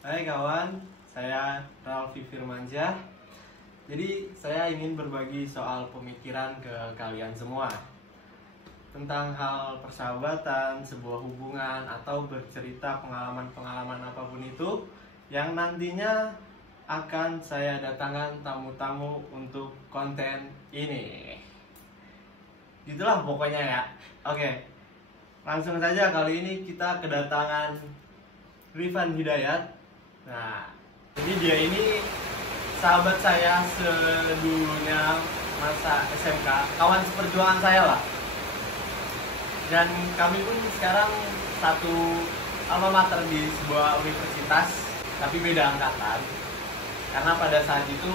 Hai kawan, saya Ralfi Firmansyah. Jadi saya ingin berbagi soal pemikiran ke kalian semua tentang hal persahabatan, sebuah hubungan, atau bercerita pengalaman-pengalaman apapun itu yang nantinya akan saya datangkan tamu-tamu untuk konten ini. Gitulah pokoknya ya. Oke, langsung saja kali ini kita kedatangan Rifan Hidayat. Nah, jadi dia ini sahabat saya sedulunya masa SMK, kawan seperjuangan saya lah. Dan kami pun sekarang satu alma mater di sebuah universitas, tapi beda angkatan. Karena pada saat itu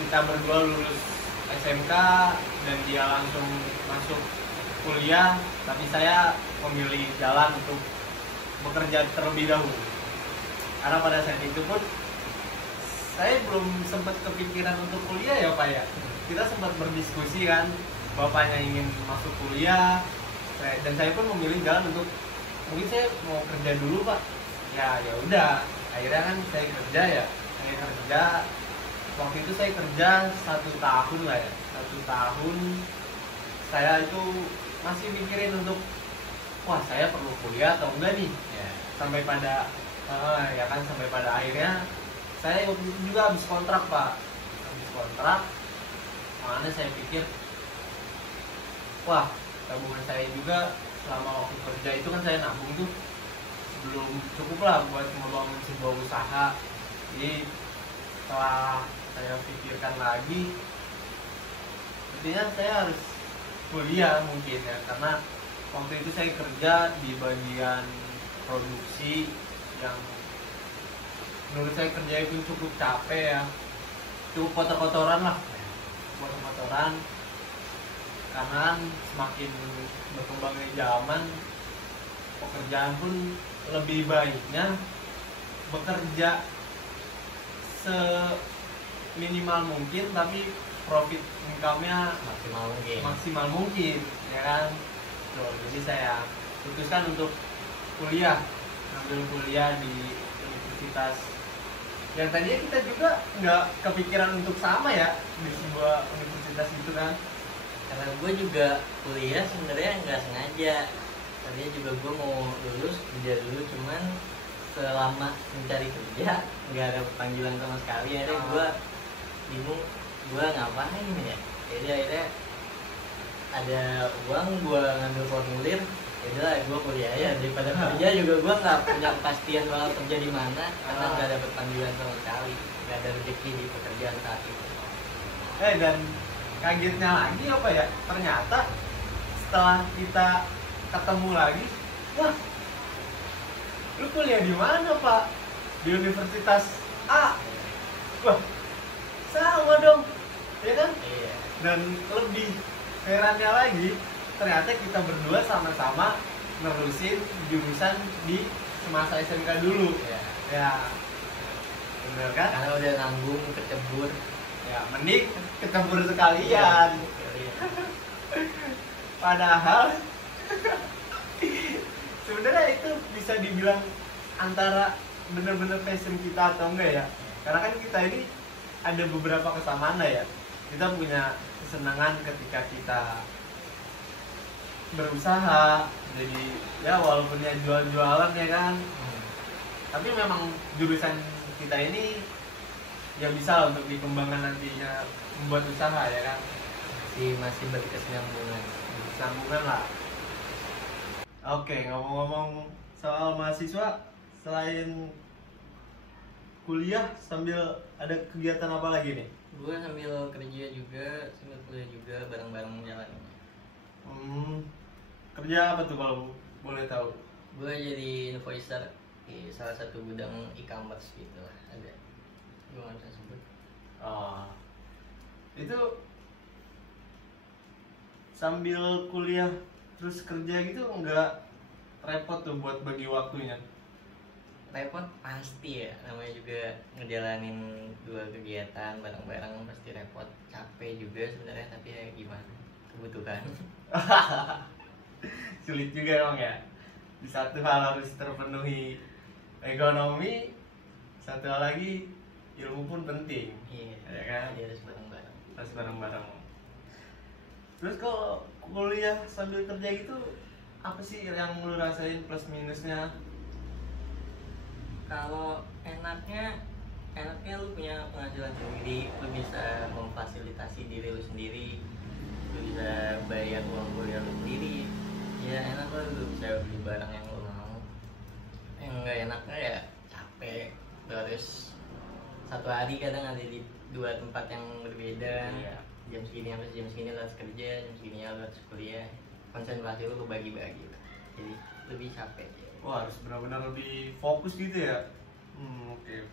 kita berdua lulus SMK dan dia langsung masuk kuliah, tapi saya memilih jalan untuk bekerja terlebih dahulu. Karena pada saat itu pun saya belum sempat kepikiran untuk kuliah ya Pak ya. Kita sempat berdiskusi kan, bapaknya ingin masuk kuliah, dan saya pun memilih jalan untuk mungkin saya mau kerja dulu Pak. Ya udah, akhirnya kan saya kerja ya. Saya kerja waktu itu saya kerja 1 tahun lah ya. 1 tahun saya itu masih mikirin untuk wah saya perlu kuliah atau enggak nih ya. Sampai pada sampai pada akhirnya saya waktu itu juga habis kontrak Pak. Habis kontrak, makanya saya pikir wah tabungan saya juga selama waktu kerja itu kan saya nabung tuh belum cukup lah buat membangun sebuah usaha. Jadi setelah saya pikirkan lagi, intinya saya harus kuliah mungkin ya, karena waktu itu saya kerja di bagian produksi yang menurut saya kerja itu cukup capek ya, cukup kotor-kotoran lah, kotor-kotoran. Karena semakin berkembangnya zaman, pekerjaan pun lebih baiknya bekerja seminimal mungkin tapi profit income-nya maksimal mungkin ya kan. Jadi saya putuskan untuk ngambil kuliah di universitas yang tadinya kita juga nggak kepikiran untuk sama ya, di sebuah universitas itu kan. Karena gue juga kuliah sebenarnya nggak sengaja, tadinya juga gue mau lulus kerja dulu, cuman selama mencari kerja nggak ada panggilan sama sekali. Akhirnya gue bingung gue ngapain ya. Jadi akhirnya ada uang, gue ngambil formulir, yaudah gue kuliah ya, daripada kerja juga gue nggak punya kepastian bakal kerja di mana karena nggak dapet panggilan sama sekali, nggak ada rezeki di pekerjaan saat itu. Dan kagetnya lagi apa ya, ternyata setelah kita ketemu lagi, wah lu kuliah di mana Pak? Di Universitas A. Wah sama dong ya kan. Iya. Dan lebih herannya lagi, ternyata kita berdua sama-sama nerusin jurusan di semasa SMK dulu ya bener kan. Karena udah nanggung kecebur Ya mending ketebur sekalian. Padahal sebenarnya itu bisa dibilang antara bener-bener passion kita atau enggak ya. Karena kan kita ini ada beberapa kesamaan lah ya. Kita punya kesenangan ketika kita berusaha, jadi ya walaupun ya jual-jualan ya kan. Tapi memang jurusan kita ini ya bisa lah untuk dikembangkan nantinya, membuat usaha ya kan. masih berkesinambungan Lah. Oke, ngomong-ngomong soal mahasiswa, selain kuliah sambil ada kegiatan apa lagi nih? gue sambil kerja juga, sambil kuliah juga, bareng-bareng jalan. Kerja apa tuh kalau boleh tahu? Gue jadi invoicer di salah satu gudang e-commerce gitu lah, ada, gue nggak bisa sebut. Itu sambil kuliah terus kerja gitu nggak repot tuh buat bagi waktunya? Repot pasti ya, namanya juga ngejalanin 2 kegiatan bareng-bareng pasti repot, capek juga sebenarnya, tapi ya gimana, kebutuhan. Sulit juga emang ya, di satu hal harus terpenuhi ekonomi, satu hal lagi, ilmu pun penting. Iya, Ya kan? jadi harus bareng-bareng. Harus bareng-bareng. Terus kalau kuliah sambil kerja gitu, apa sih yang lu rasain plus minusnya? Kalau enaknya lu punya penghasilan sendiri, lu bisa memfasilitasi diri lu sendiri, lu bisa bayar uang kuliah lu sendiri. Ya enak lah, lu bisa beli barang yang lu mau. Yang nggak enaknya ya capek, lu harus satu hari kadang ada di dua tempat yang berbeda. Iya. Jam segini sampai jam segini lu harus kerja, jam segini lu harus kuliah. Konsentrasi lu bagi-bagi, jadi lebih capek. Wah, harus benar-benar lebih fokus gitu ya. Oke.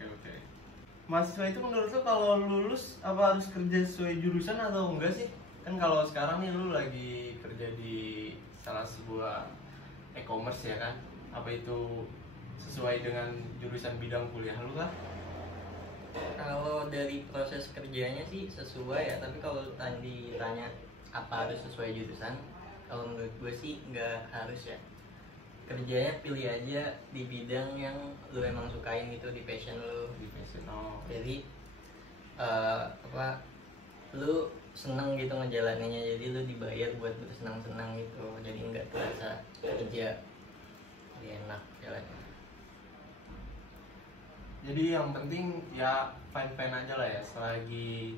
Mahasiswa itu menurut lu kalau lulus apa harus kerja sesuai jurusan atau enggak sih? Kan kalau sekarang nih lu lagi kerja di salah sebuah e-commerce ya kan? Apa itu sesuai dengan jurusan bidang kuliah lu kan? Kalau dari proses kerjanya sih sesuai ya, tapi kalau tadi ditanya apa harus sesuai jurusan, kalau menurut gue sih nggak harus ya. Kerjanya pilih aja di bidang yang lu emang sukain gitu, di passion lu. Di profesional. Jadi lu seneng gitu ngejalaninnya, jadi lu dibayar buat bersenang-senang gitu, jadi nggak terasa kerja, jadi enak jalannya. Jadi yang penting ya fine-fine aja lah ya, selagi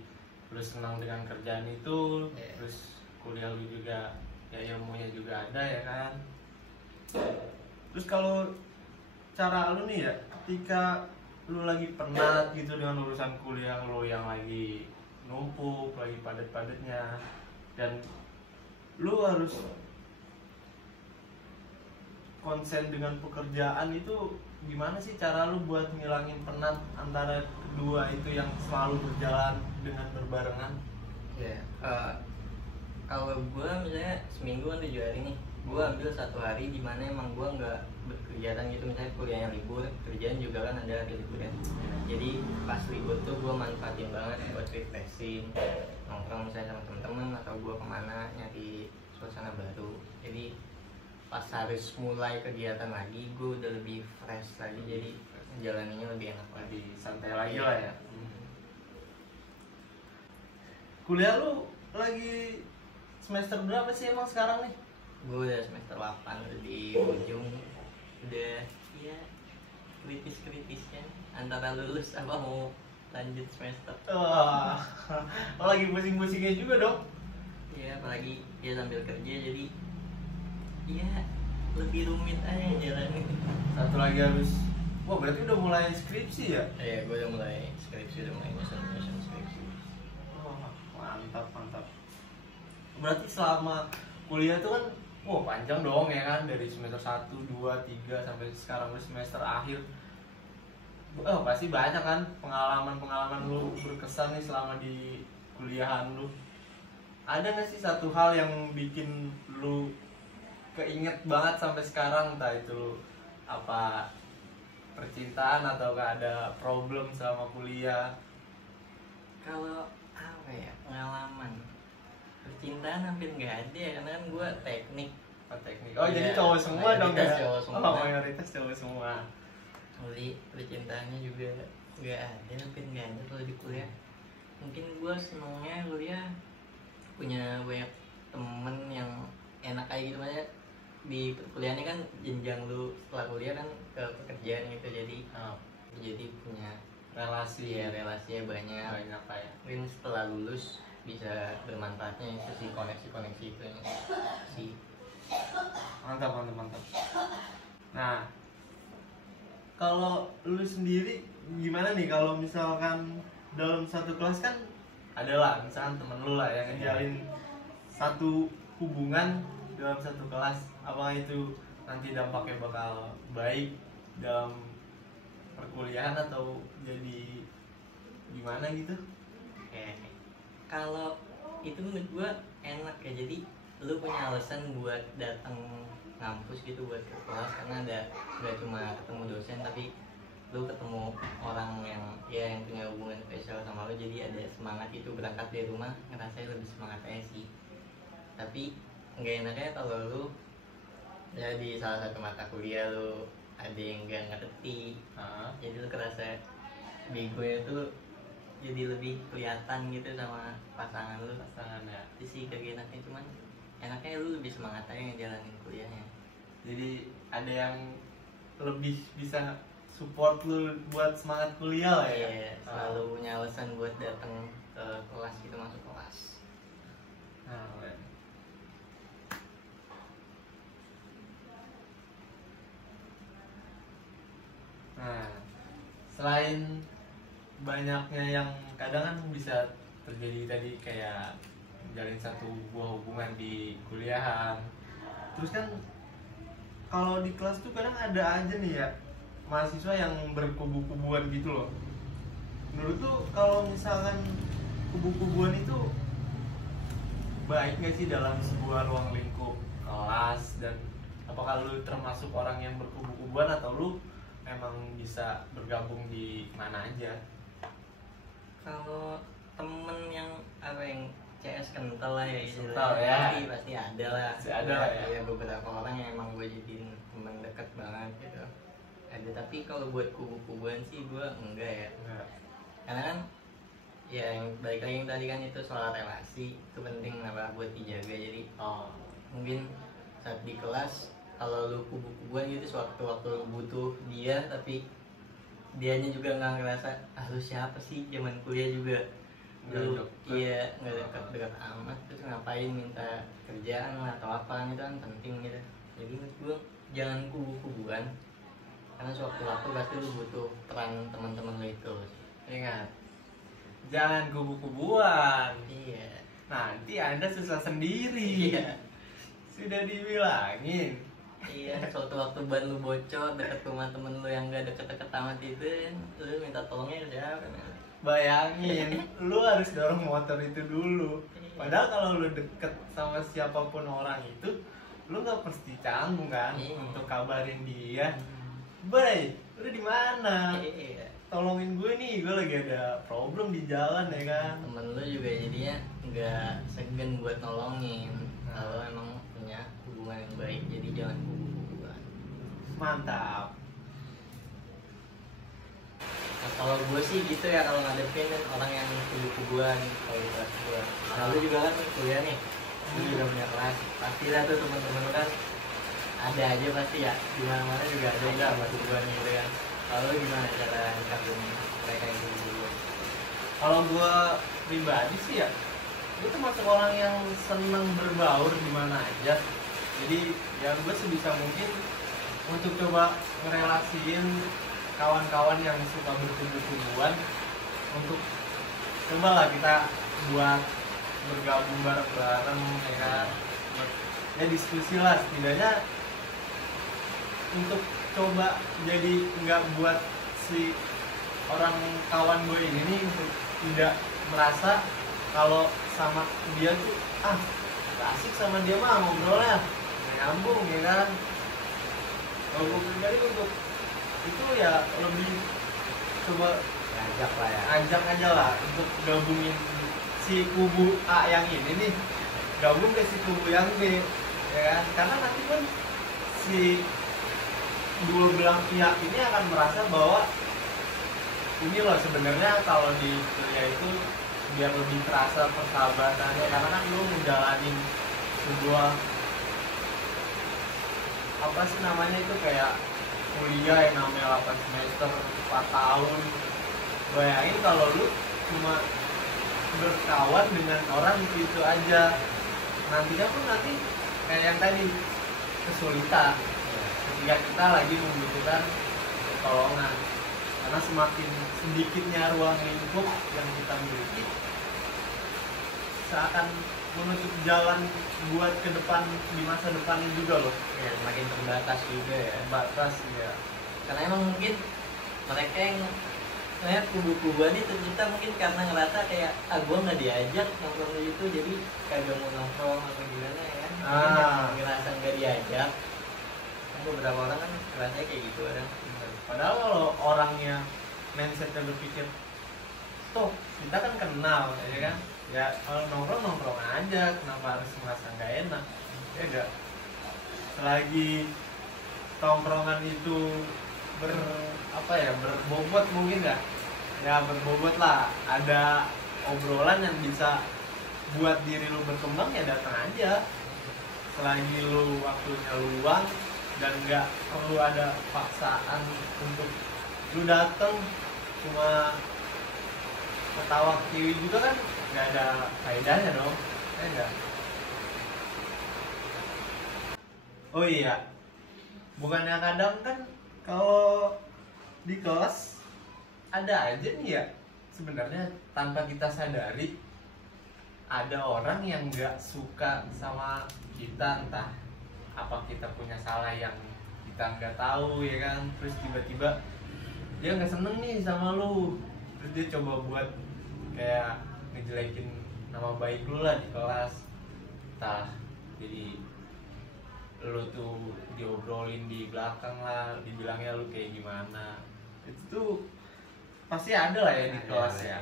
lu senang dengan kerjaan itu, Yeah. terus kuliah lu juga ya ilmunya juga ada ya kan. Terus kalau cara lu nih ya, ketika lu lagi penat gitu dengan urusan kuliah lu yang lagi numpuk, lagi padat-padatnya, dan lu harus konsen dengan pekerjaan itu, gimana sih cara lu buat ngilangin penat antara kedua itu yang selalu berjalan dengan berbarengan? Ya, kalau gue misalnya seminggu kan 7 hari nih, gue ambil satu hari di mana emang gue nggak berkegiatan gitu, misalnya kuliahnya libur, kerjaan juga kan ada hari libur kan. Jadi pas libur tuh gue manfaatin banget buat refreshing, nongkrong misalnya sama temen-temen, atau gue kemana nyari suasana baru. Jadi pas harus mulai kegiatan lagi, gue udah lebih fresh lagi, jadi menjalaninya lebih enak lagi. Lebih santai lagi lah ya. Kuliah lu lagi semester berapa sih emang sekarang nih? Gue udah semester 8, udah di ujung, udah ya kritis-kritisnya antara lulus apa mau lanjut semester. Wah, lo lagi pusing-pusingnya juga dong. Ya apalagi dia sambil kerja, jadi ya lebih rumit aja jalanin. Satu lagi harus, wah berarti udah mulai skripsi ya? Ya gue udah mulai skripsi, udah mulai nyusun skripsi. Wah, mantap. Berarti selama kuliah itu kan, wah panjang dong ya kan, dari semester 1, 2, 3 sampai sekarang udah semester akhir. Oh, pasti banyak kan pengalaman lu berkesan nih selama di kuliahan lu. Ada nggak sih satu hal yang bikin lu keinget banget sampai sekarang, entah itu apa percintaan atau ada problem selama kuliah? Kalau apa ya, pengalaman percintaan hampir nggak ada karena kan gue teknik. Teknik. Oh, Iya, jadi cowok semua dong ya? mayoritas cowok semua. Oh, mayoritas cowok semua. Jadi percintaannya juga nggak ada, hampir nggak ada kalau di kuliah. Mungkin gue senengnya kuliah punya banyak temen yang enak kayak gitu aja. Di perkuliahannya kan jenjang lu setelah kuliah kan ke pekerjaan gitu, jadi punya Relasi. ya relasinya banyak kayak. mungkin setelah lulus bisa bermanfaatnya itu sih, koneksi itu sih. Mantap. Nah, kalau lu sendiri gimana nih kalau misalkan dalam satu kelas kan adalah misalkan temen lu lah yang ngejalin satu hubungan dalam satu kelas, apakah itu nanti dampaknya bakal baik dalam perkuliahan atau jadi gimana gitu? Kalau itu menurut gua enak ya, jadi lu punya alasan buat datang ngampus gitu, buat ke kelas, karena ada gak cuma ketemu dosen tapi lu ketemu orang yang punya hubungan spesial sama lu, jadi ada semangat itu. Berangkat dari rumah ngerasain lebih semangat aja sih. Tapi nggak enaknya kalau lu ya di salah satu mata kuliah lu ada yang nggak ngerti, jadi lu kerasa begonya tuh jadi lebih kelihatan gitu sama pasangan lu. Pasangan ya. Itu sih kagak enaknya, cuman enaknya lu lebih semangat aja ngejalanin kuliahnya. Jadi ada yang lebih bisa support lu buat semangat kuliah lah ya. Iya, selalu punya alasan buat datang ke kelas gitu, masuk kelas. Nah, keren. Nah, selain banyaknya yang kadang kan bisa terjadi tadi kayak menjalin satu buah hubungan di kuliahan, terus kan kalau di kelas tuh kadang ada aja nih ya mahasiswa yang berkubu-kubuan gitu loh. Menurut tuh kalau misalkan kubu-kubuan itu baik nggak sih dalam sebuah ruang lingkup kelas, dan apakah lu termasuk orang yang berkubu-kubuan atau lu memang bisa bergabung di mana aja? Kalau temen yang apa yang CS kental lah ya, Kental ya. pasti ada lah. Pasti ada lah ya. Ya beberapa orang yang emang gue jadiin teman dekat banget gitu. Ada, tapi kalau buat kubu-kubuan sih gue enggak ya. Enggak. Karena kan ya yang balik lagi yang tadi kan itu soal relasi, itu penting apa buat dijaga. Jadi mungkin saat di kelas kalau lu kubu-kubuan gitu sewaktu-waktu lu butuh dia, tapi dianya juga nggak ngerasa lu siapa sih, zaman kuliah juga lu iya nggak dekat amat, terus ngapain minta kerjaan lah atau apa gitu kan penting gitu. Jadi menurut gue jangan kubu-kubuan, karena sewaktu-waktu pasti lu butuh peran teman-teman lu itu. Ingat, jangan kubu-kubuan. Iya. Nanti Anda susah sendiri. Iya. Sudah dibilangin. Iya, suatu waktu ban lu bocor deket rumah temen lu yang gak deket-deket amat itu, lu minta tolongnya siapa? Bayangin, lu harus dorong motor itu dulu. Padahal kalau lu deket sama siapapun orang itu, lu nggak pasti canggung kan untuk kabarin dia. Bay, lu di mana? Iya. Tolongin gue nih, gue lagi ada problem di jalan ya kan. Temen lu juga jadinya nggak segan buat nolongin. Kalau emang punya hubungan yang baik, jadi jangan kubu-kubuan. Mantap. Nah, kalau gue sih gitu ya, kalau ngadepin orang yang kubu-kubuan kalau di kelas gue. Nah, lu juga kan kuliah nih, lu juga punya kelas. Pastilah tuh teman-teman lu kan ada aja pasti ya, di mana-mana juga ada yang kubu-kubuan gitu kan. Lalu gimana cara nyikapin mereka yang kubu-kubuan? Kalau gue pribadi sih ya, gue termasuk orang yang seneng berbaur di mana aja. Jadi ya gue sebisa mungkin untuk coba ngerelasiin kawan-kawan yang suka berkubu-kubuan, untuk cobalah kita buat bergabung bareng-bareng ya kan. Ya diskusi lah setidaknya, untuk coba jadi nggak buat si orang kawan gue ini nih untuk tidak merasa kalau sama dia tuh gak asik sama dia mah ngobrolnya nggak nyambung ya kan. Kalau gue pribadi untuk itu ya lebih coba Ngajak lah ya. ajak aja lah untuk gabungin si kubu A yang ini nih gabung ke si kubu yang B ya kan, karena nanti pun si dua belah pihak ini akan merasa bahwa ini loh sebenarnya kalau di kuliah itu biar lebih terasa persahabatannya, karena kan lu menjalani sebuah apa sih namanya itu kayak kuliah yang namanya 8 semester 4 tahun. Bayangin kalau lu cuma berkawan dengan orang itu aja, nantinya pun nanti kayak yang tadi kesulitan ketika kita lagi membutuhkan pertolongan, karena semakin sedikitnya ruang lingkup yang kita miliki seakan menutup jalan buat ke depan di masa depannya juga loh. Ya semakin terbatas juga ya. Batas ya. Karena emang mungkin mereka yang ngeliat kubu-kubuan itu kita mungkin karena ngerasa kayak gue nggak diajak nongkrong gitu, jadi kagak mau nongkrong atau gimana ya kan. Ngerasa nggak diajak. Beberapa orang kan rasanya kayak gitu kan. Padahal kalau orangnya mindsetnya berpikir, toh kita kan kenal ya kan, ya kalau nongkrong aja, kenapa harus merasa nggak enak ya enggak. Selagi tongkrongan itu berbobot mungkin nggak, ya berbobot lah, ada obrolan yang bisa buat diri lu berkembang ya datang aja selagi lu waktunya luang dan nggak perlu ada paksaan untuk lu datang cuma ketawa kiwi juga kan nggak ada faedahnya dong, ya enggak? Oh iya, bukannya kadang kan kalau di kelas ada aja nih ya sebenarnya tanpa kita sadari ada orang yang nggak suka sama kita, entah apa kita punya salah yang kita nggak tahu ya kan, terus tiba-tiba dia nggak seneng nih sama lu, terus dia coba buat kayak ngejelekin nama baik lu lah di kelas, entah jadi lu tuh diobrolin di belakang lah, dibilangnya lu kayak gimana, itu tuh pasti ada lah ya di kelas ya.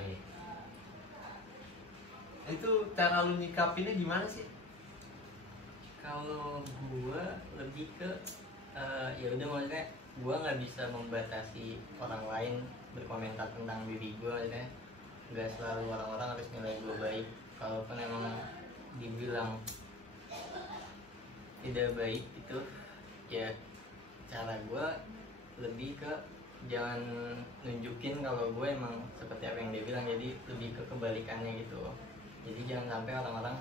Itu cara lu nyikapinnya gimana sih? Kalau gua lebih ke ya udah, maksudnya gua nggak bisa membatasi orang lain berkomentar tentang diri gua, maksudnya nggak selalu orang-orang harus nilai gua baik. Kalaupun emang dibilang tidak baik itu ya cara gua lebih ke jangan nunjukin kalau gue emang seperti apa yang dia bilang, jadi lebih ke kebalikannya gitu. Jadi jangan sampai orang-orang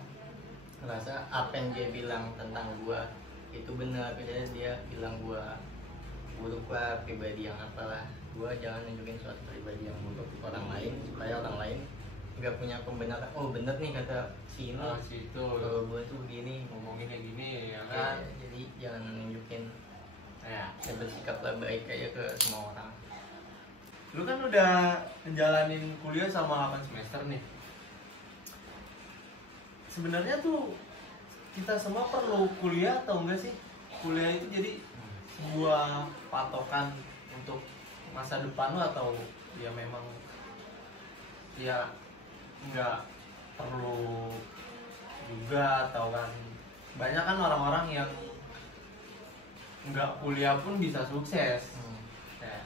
ngerasa apa yang dia bilang tentang gue itu benar, misalnya dia bilang gue buruk lah, pribadi yang apalah, gue jangan nunjukin suatu pribadi yang buruk ke orang lain supaya orang lain nggak punya pembenaran, oh bener nih kata si ini, Si itu kalau gue tuh begini, ngomonginnya gini ya ya, kan. jadi jangan nunjukin Ya, ya, bersikaplah baik aja ke semua orang. lu kan udah ngejalanin kuliah selama 8 semester nih. Sebenarnya tuh kita semua perlu kuliah atau enggak sih? Kuliah itu jadi sebuah patokan untuk masa depan lu atau ya memang ya nggak perlu juga, atau kan banyak kan orang-orang yang nggak kuliah pun bisa sukses. Ya.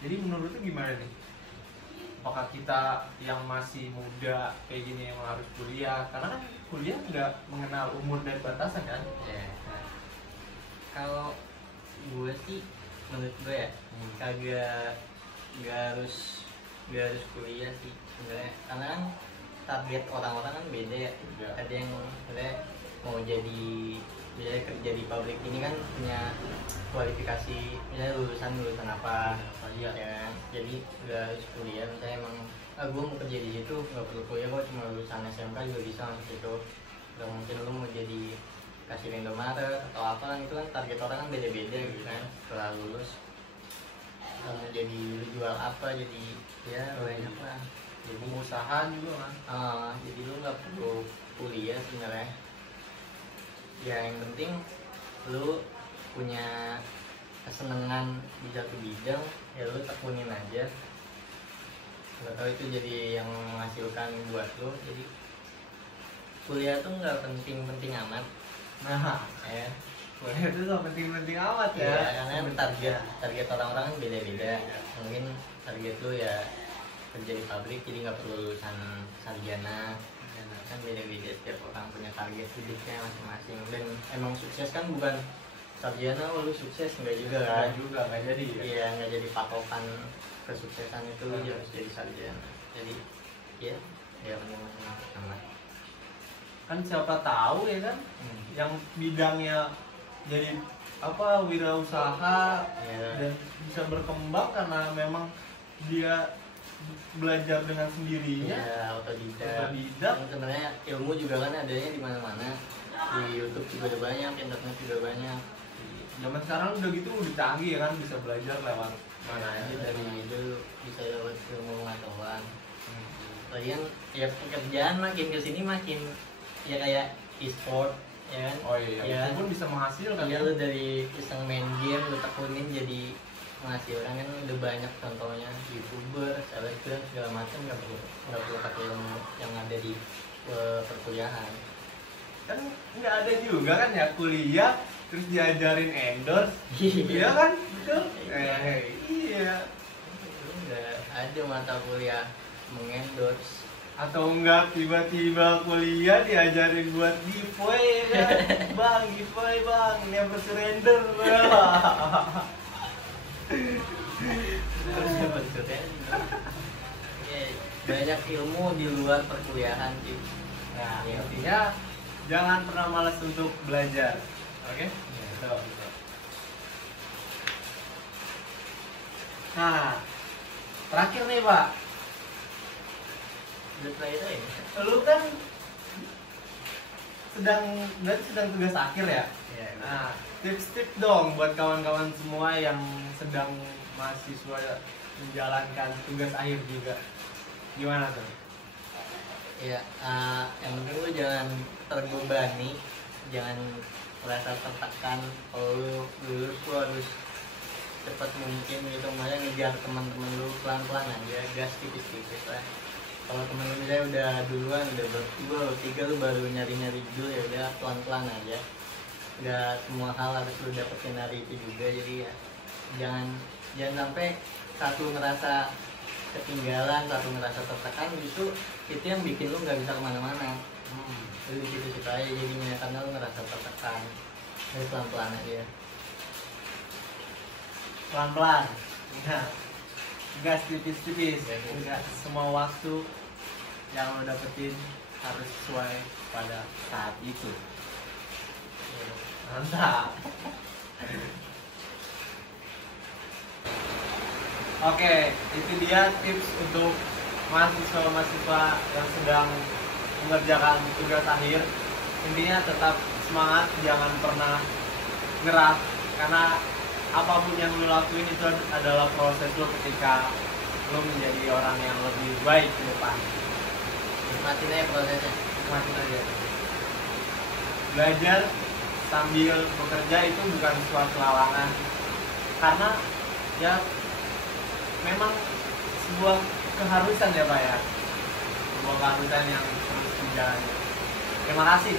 Jadi menurut lu gimana nih? Apakah kita yang masih muda kayak gini yang harus kuliah? Karena kan kuliah nggak mengenal umur dan batasan kan? Ya. Kalau gue sih, menurut gue ya nggak harus kuliah sih sebenarnya, karena kan target orang-orang kan beda ya. Ada yang sebenarnya mau jadi misalnya kerja di pabrik ini kan punya kualifikasi, misalnya lulusan apa ya kan, jadi nggak harus kuliah. Misalnya emang gue mau kerja di situ nggak perlu kuliah kok, cuma lulusan SMK juga bisa masuk situ. Nggak mungkin lu mau jadi kasir Indomaret atau apa kan, itu kan target orang kan beda-beda gitu kan. Setelah lulus mau jadi lu jual apa, jadi ya banyak lah, jadi Pengusaha juga kan? jadi lu nggak perlu kuliah sebenarnya. Ya yang penting lu punya kesenangan di satu bidang, ya lu tekunin aja. Nggak tahu itu jadi yang menghasilkan buat lu. Jadi kuliah tuh nggak penting-penting amat. Nah, Ya kuliah itu nggak penting-penting amat ya. ya, karena target orang-orang kan beda-beda. Mungkin target lu ya kerja di pabrik, jadi nggak perlu lulusan sarjana. Kan beda-beda, setiap orang punya target hidupnya masing-masing. Dan emang sukses kan bukan sarjana lu sukses, enggak juga kan. Nggak jadi ya. Iya, nggak jadi patokan kesuksesan itu lu harus jadi sarjana. Jadi ya masing-masing amat. Kan siapa tahu ya kan yang bidangnya jadi apa wirausaha Ya. dan bisa berkembang karena memang dia belajar dengan sendirinya. Ya, otodidak. Otodidak. Dan sebenarnya ilmu juga kan adanya di mana-mana. Di YouTube juga ada banyak, internet juga banyak. Zaman sekarang udah gitu udah canggih ya kan, bisa belajar lewat mana aja Dari dari itu bisa lewat ilmu pengetahuan. Lagian ya pekerjaan makin kesini makin ya kayak e-sport ya kan. Oh iya, Ya. itu pun bisa menghasilkan. Iya, lu dari iseng main game lu tekunin jadi menghasilkan kan udah banyak contohnya, YouTuber, selebgram segala macam. Nggak perlu pakai ilmu yang ada di perkuliahan. Kan nggak ada juga kan ya kuliah terus diajarin endorse. Iya kan, betul. Iya. Lu nggak ada mata kuliah mengendorse. Atau enggak tiba-tiba kuliah diajarin buat giveaway kan? Bang, giveaway bang, never surrender bang. Terus dapat surrender. Ya, banyak ilmu di luar perkuliahan sih. Nah, Ya. intinya jangan pernah malas untuk belajar. Oke? Betul. Nah, terakhir nih Pak, Udah terakhir aja. lu kan berarti sedang tugas akhir ya? Ya, Nah, tips-tips dong buat kawan-kawan semua yang sedang mahasiswa menjalankan tugas akhir juga. Gimana tuh? ya yang penting lu jangan terbebani, jangan merasa tertekan. Kalau lu lulus lu harus cepat mungkin gitu, makanya ngejar teman-teman lu pelan-pelan aja, gas tipis-tipis lah. Kalau temen lu misalnya udah duluan, udah berdua, tiga, lu baru nyari-nyari judul, ya udah pelan-pelan aja. Udah semua hal harus lu dapetin hari itu juga, jadi ya jangan sampai satu ngerasa ketinggalan, satu ngerasa tertekan, justru itu yang bikin lu nggak bisa kemana-mana. Lu di situ aja jadinya, karena lu ngerasa tertekan. Jadi pelan-pelan aja. Pelan-pelan. Nah, gas tipis-tipis. Gas tipis. Enggak semua waktu yang lo dapetin harus sesuai pada saat itu. Mantap. Oke, itu dia tips untuk mahasiswa-mahasiswa yang sedang mengerjakan tugas akhir. Intinya tetap semangat, jangan pernah nyerah, karena apapun yang lo lakuin itu adalah proses lo ketika lo menjadi orang yang lebih baik ke depan. Nikmatin aja prosesnya. Nikmatin aja. Belajar sambil bekerja itu bukan suatu halangan, karena ya memang sebuah keharusan ya Pak ya, sebuah keharusan yang terus dijalani. Terima kasih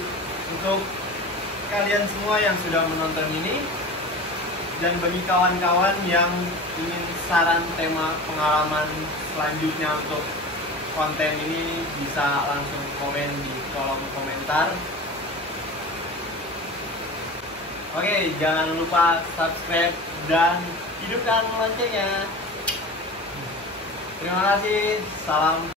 untuk kalian semua yang sudah menonton ini, dan bagi kawan-kawan yang ingin saran tema pengalaman selanjutnya untuk konten ini, bisa langsung komen di kolom komentar. Oke, jangan lupa subscribe dan hidupkan loncengnya. Terima kasih, salam.